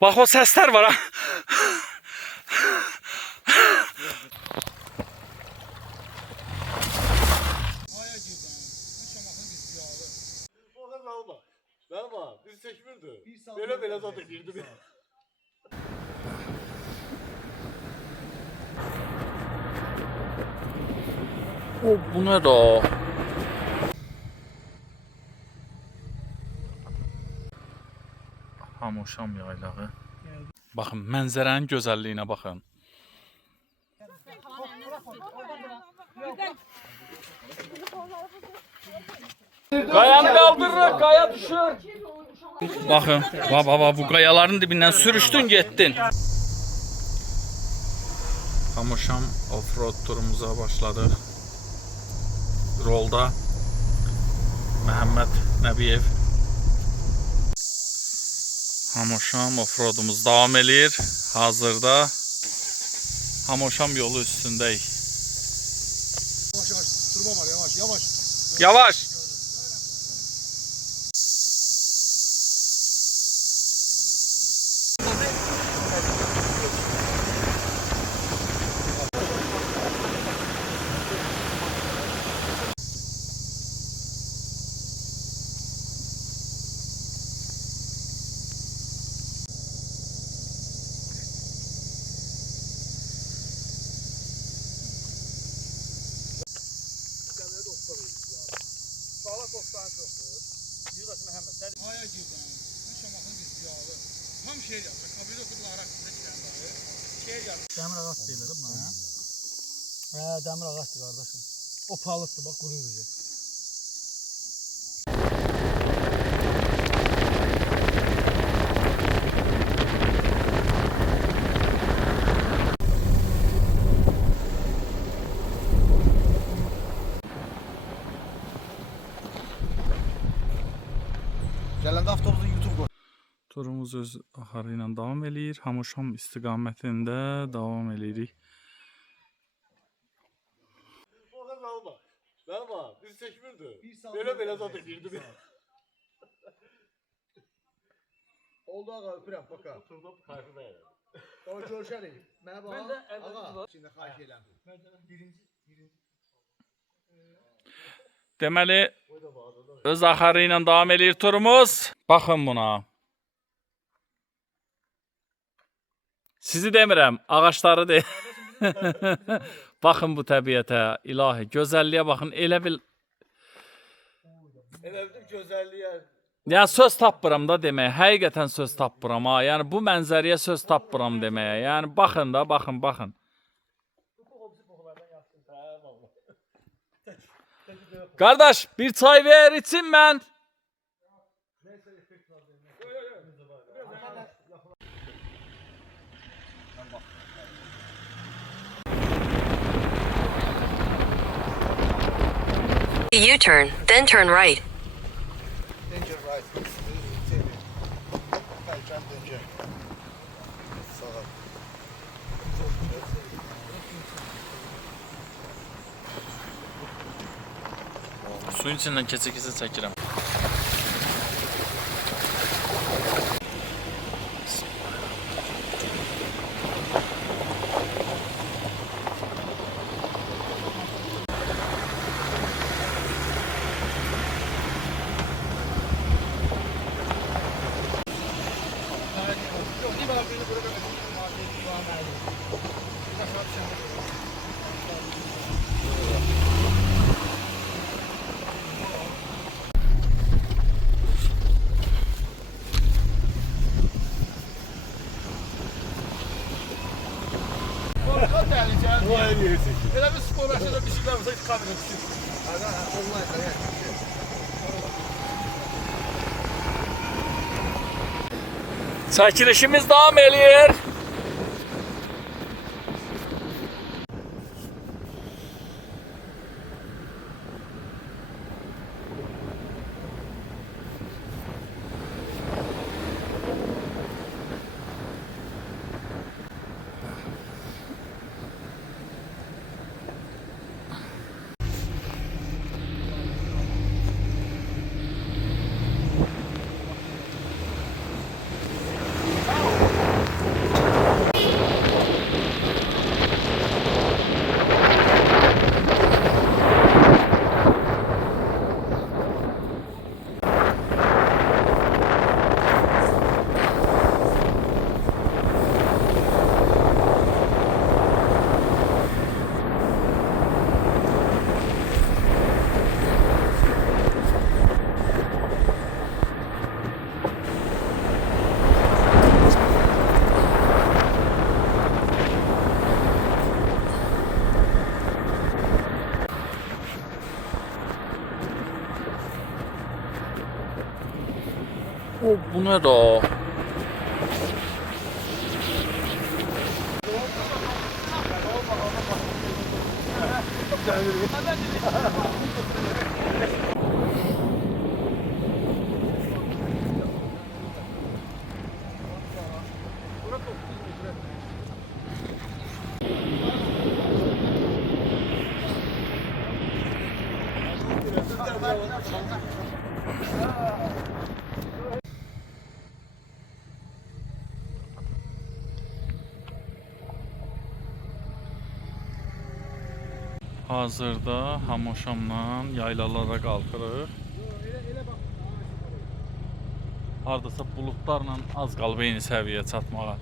Bak o sesler var ha. Biz çekmirdi. Böyle zaten girdi. O bu ne da? Hamoşam yaylağı. Bakın mənzərənin gözəlliyinə bakın. Kayanı kaldırır, kaya düşür. Bakın, baba bu kayaların dibinden sürüştün gittin. Hamoşam offroad turumuza başladık. Rolda Məhəmməd Nəbiyev. Hamoşam offroadumuz devam edir. Hazırda Hamoşam yolu üstündeyik. Yavaş yavaş, turba var, yavaş yavaş. Yavaş. Aya girdim. Bu şamakın düzgü abi. Tam şey yaptı. Kabile oturdular hakkında çıkanları. Şey yaptı. Demir ağaç deyirlər də buna. Hə, demir ağaçdır qardaşım. O palıqdır, bax quruyur. Gələndə avtobusu YouTube qoy. Turumuz öz axarı ilə davam eləyir. Hamoşam istiqamətində davam eləyirik. Biz çekmirdi. Böyle zaten girdi. Oldu ağa, öpürəm, baka. Oturdum, karşıda yani. Sonra görüşərik. Mənə bax, ağa. Şimdi xahiş elədim. Birinci. Deməli, öz axarı ilə davam eləyir turumuz. Baxın buna. Sizi demirəm, ağaçları de. Baxın bu təbiətə, ilahi, gözəlliyə baxın, elə bil. Elə bildim gözəlliyə. Ya söz tapmıram da deməyə, həqiqətən söz tapmıram ha. Yəni bu mənzərəyə söz tapmıram deməyə. Yəni baxın da, baxın. Qardaş, bir çay ver içim mən. U-turn, then turn right. Danger right. Kaycan danger. Sağa. Suyun içindən keçə-keçə çəkirəm. Elə bir spor məşqində bir şeylər olsa kamera düşür. Online. Çəkilişimiz davam eləyir. Bu ne da? Hazırda Hamoşamdan yaylalara qalxırıq. Hardasa buludlarla az qalıb eyni səviyyəyə çatmağa.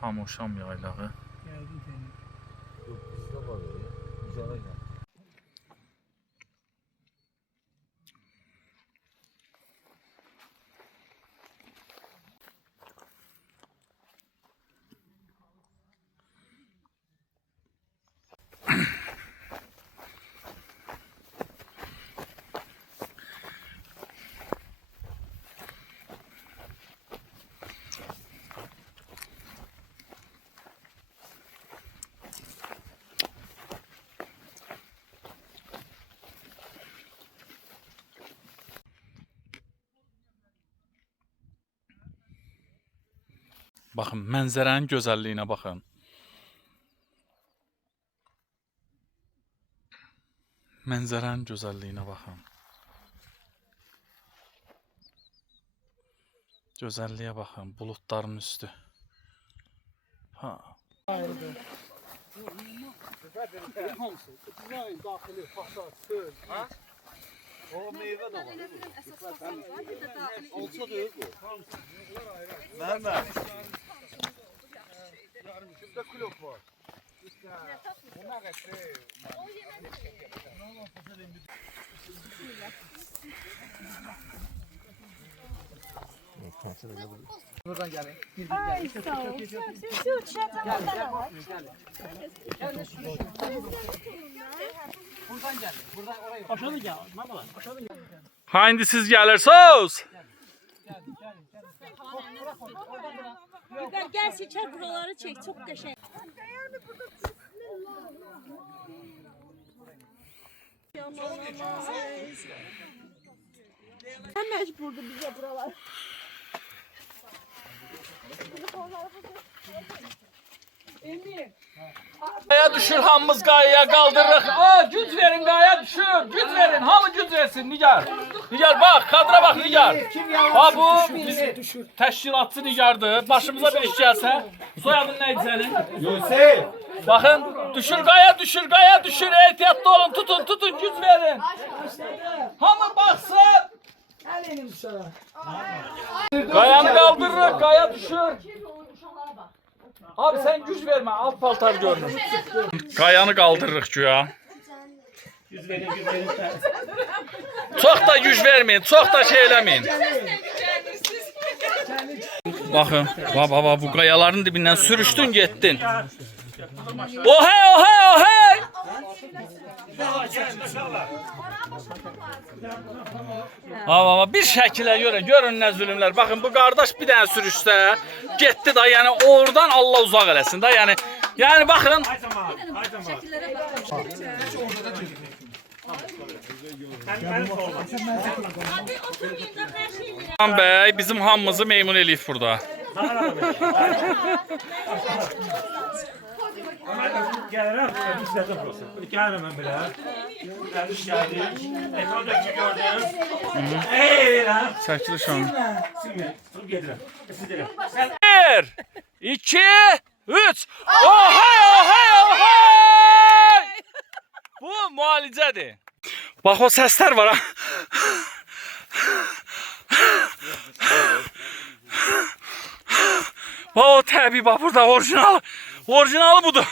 Hamoşam yaylağı. Baxın, mənzərənin gözəlliyinə baxın. Mənzərənin gözəlliyinə baxın. Gözəlliyə baxın, buludların üstü. Ha. O meyve de var. Olsa da yok bu. Nerede? Şurada kulok var. Buradan gelin. Ay sağ ol. Şu çatalda var. Buradan gelin. Buradan oraya. Aşağı gel. Mama aşağı gel. Ha, indi siz gəlirsiniz. Gel seçer buraları çek. Çok qəşəng. Sen mecburdu bize buralar. Qaya düşür, hamımız qayaya qaldırırıq. Aa, güc verin, qaya düşür. Güc verin, hamı güc versin, Nigar. Nigar bax, kadra bax Nigar. Ha, bu təşkilatçı Nigardır. Başımıza bir iş gəlsə, soyadın neydi sənin? Yusuf. Baxın, düşür, qaya düşür, qaya düşür. Ehtiyatlı olun, tutun, tutun, güc verin. Hamı baxsın. Qayanı qaldırırıq, qaya düşür. Abi sen güç verme, alt paltar görünür. Qayanı qaldırırıq güya. Çox da güc vermeyin, çox da şey eləmeyin. Baxın, baba bu qayaların dibindən sürüşdün getdin. Ohey, ohey, ohey! Baba bir şəkilə görə, görün nə zülümlər. Baxın bu qardaş bir dənə sürüşsə, getdi da, yəni oradan Allah uzaq eləsin da, yəni baxın. Xan bəy bizim hamımızı meymun eləyib burada. Gəlirəm, müstəqil olsun. Gəlirəm mən belə. Gəldik, gəldik. Ekrandakı gördüm. Lan. Çəkiliş onu. Silmir, tutub gedirəm. Sizdirəm. 1, 2, 3. Ohay, ohay, ohay! Bu müalicədir. Bax o səslər var ha. Bax o təbii bax burada orijinal. Orijinalı budur.